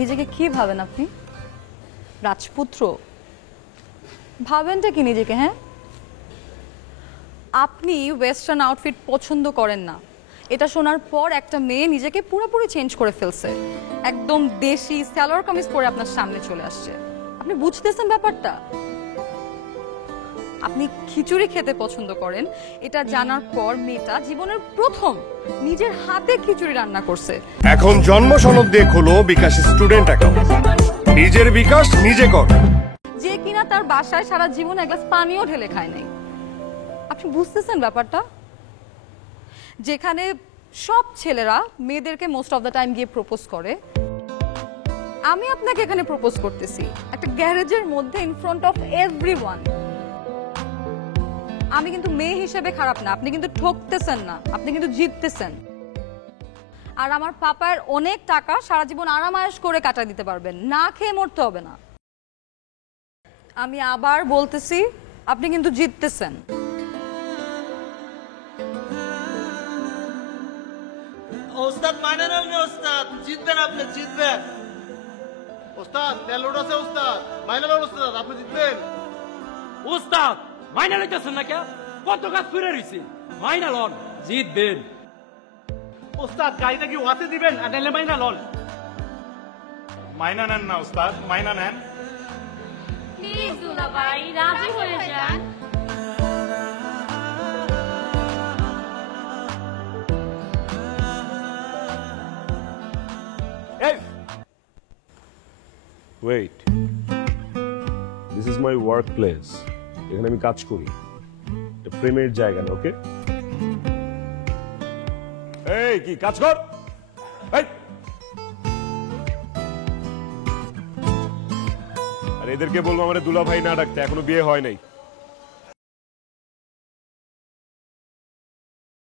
নিজেকে কি ভাবেন আপনি? রাজপুত্র ভাবেনটা কি নিজেকে? হ্যাঁ, আপনি ওয়েস্টার্ন আউটফিট পছন্দ করেন না, এটা শোনার পর একটা মেয়ে নিজেকে পুরোপুরি চেঞ্জ করে ফেলছে, একদম দেশি সালোয়ার কামিজ পরে আপনার সামনে চলে আসছে। আপনি বুঝতেছেন ব্যাপারটা? আপনি খিচুড়ি খেতে পছন্দ করেন, এটা জানার পর মেয়েটা জীবনের প্রথম নিজের হাতে খিচুড়ি রান্না করছে। এখন জন্ম সনদ দিয়ে খোলো বিকাশ স্টুডেন্ট অ্যাকাউন্ট, নিজের বিকাশ নিজে কর। যে কিনা তার বাসায় সারা জীবন এক গ্লাস পানিও ঢেলে খায় নাই। আপনি বুঝতেছেন ব্যাপারটা? যেখানে সব ছেলেরা মেয়েদেরকে মোস্ট অফ দ্য টাইম গিয়ে প্রপোজ করে, আমি আপনাকে এখানে প্রপোজ করতেছি একটা গ্যারেজের মধ্যে ইন ফ্রন্ট অফ এভরিওয়ান। আমি কিন্তু মেয়ে হিসেবে খারাপ না, আপনি কিন্তু ঠকতেছেন না, আপনি কিন্তু জিততেছেন। আর আমার পাপার অনেক টাকা, সারা জীবন আরামায়েশ করে কাটা দিতে পারবেন, না খেয়ে মরতে হবে না। আমি আবার বলতেছি, আপনি কিন্তু জিততেছেন। ওস্তাদ মাইনে নেন না ওস্তাদ, জিতবেন আপনি, জিতবেন ওস্তাদ। তেল উঠাছে ওস্তাদ, মাইনে নেন ওস্তাদ, আপনি জিতবেন। ওস্তাদ মাইনা লইতেছেন না কে? কত কাজ ফিরে রইছে, মাইনা লন, জিতবেন। ওস্তাদ গাড়িটা কি ওয়াতে দিবেন আর নাইলে মাইনা লন? মাইনা নেন না ওস্তাদ, মাইনা নেন। প্লিজ দুলাভাই রাজি হয়ে যান। Wait, this is my workplace, এখানে আমি কাজ করি, এটা প্রেমের জায়গা না। ওকে, এই কি কাজ কর। এই আর এদেরকে বলবো আমার দুলা ভাই না ডাকতে, এখনো বিয়ে হয় নাই।